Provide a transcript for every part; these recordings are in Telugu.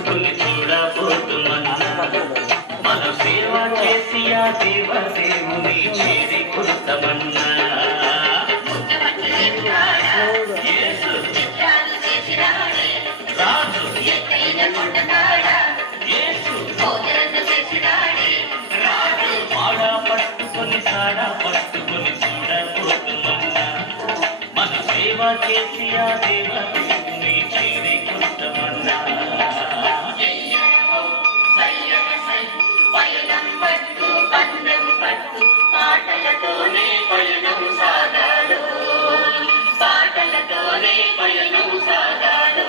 పట్టుకుని చూడబోతుమన్నా మన సేవ చేసి ఆ దేవదేవుని చేరి కొడతామన్నా పట్టుకొని చూడబోతుమన్నా మన సేవ చేసి ఆ దేవదేవుని చేరి కొడతామన్నా పాటలతోనే పయనం సాగాలో పాటలతోనే పయనం సాగాలో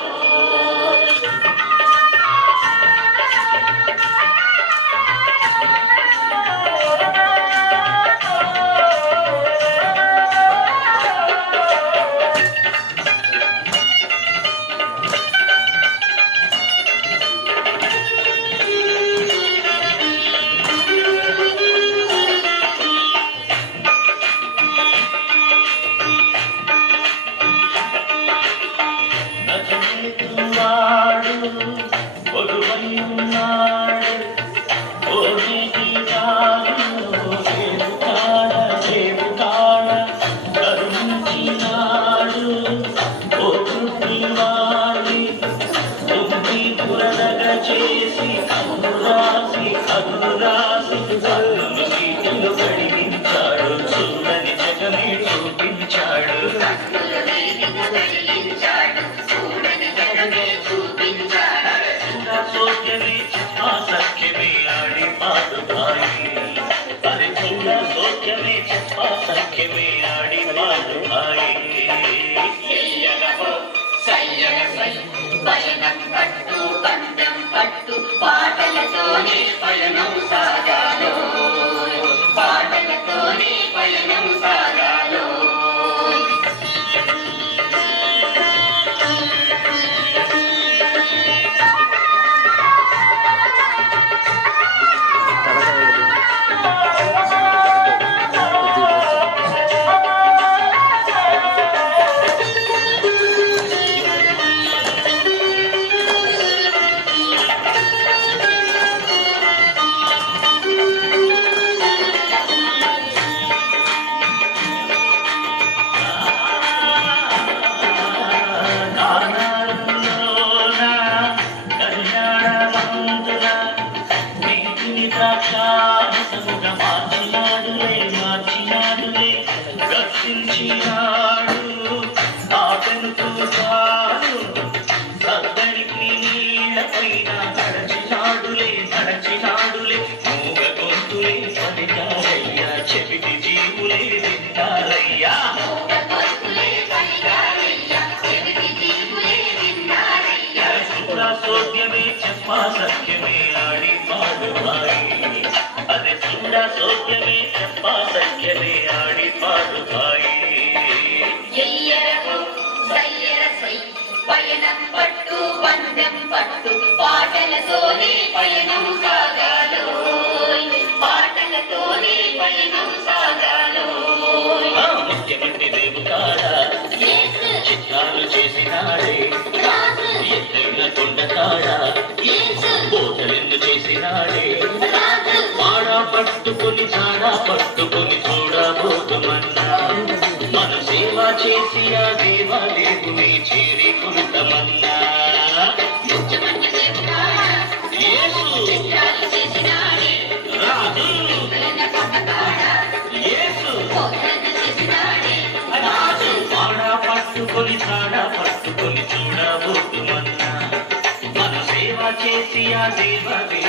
చేసి అనురాసి కడిగించాడు చూడని జగమే చూపించాడు సోక్యమే సఖ్యమే ఆడి పాడుతాయి అది చూడ సోక్యమే సఖ్యమే ఆడి పాడుతాయి పట్టు పాటలతోనే పయనం సాగాలో పాటలతోనే పయనం సాగాలో మార్చినాడులే రక్షించినాడు ఆటను చూశాడు సద్దడికి నీళ్ళపైన నడచినాడులే మూగ గొంతులే పలికారయ్యా చెవిటి జీవులే విన్నారయ్యా సోద్యమే చెప్పా సఖ్యమే ఆడి పాడుతాయి అదే చూడ సోద్యమే చెప్పా సఖ్యమే ఆడి పాడుతాయి పయనం పట్టు పందెం పట్టు పాటలతోనే పయనం సాగాలో పాటలతోనే పయనం సాగాలో ముఖ్యమంత్రి దేవుతాడా చిత్రాలు చేసినాడే ఎత్తైన కొండతాడా బోధలెన్ను చేసినాడే పాడా పట్టుకొని చాడా పట్టుకొని చూడబోతుమన్నా మన సేవ చేసి ఆ దేవాదేవుని చేరి కొంతమన్నా పట్టుకొని చాడా పట్టుకొని చూడబోతుమన్నా మన సేవ చేసి ఆ దేవదే